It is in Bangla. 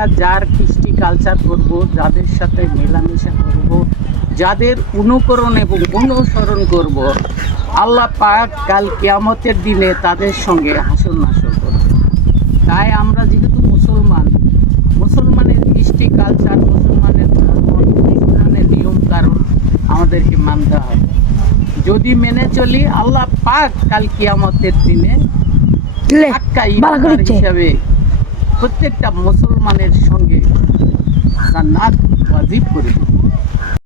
আমরা যার কৃষ্টি কালচার করব, যাদের সাথে মেলামেশা করব, যাদের অনুকরণ এবং অনুসরণ করব, আল্লাহ পাক কাল কিয়ামতের দিনে তাদের সঙ্গে হাসর নাসর করবে। তাই আমরা যেহেতু মুসলমানের কৃষ্টি কালচার, মুসলমানের ধর্ম, মুসলমানের নিয়ম কারণ আমাদেরকে মানতে হবে। যদি মেনে চলি, আল্লাহ পাক কাল কিয়ামতের দিনে পাক্কা ঈমানদার হিসাবে প্রত্যেকটা মুসলমানের সঙ্গে জান্নাত ওয়াজিব করে দিবে।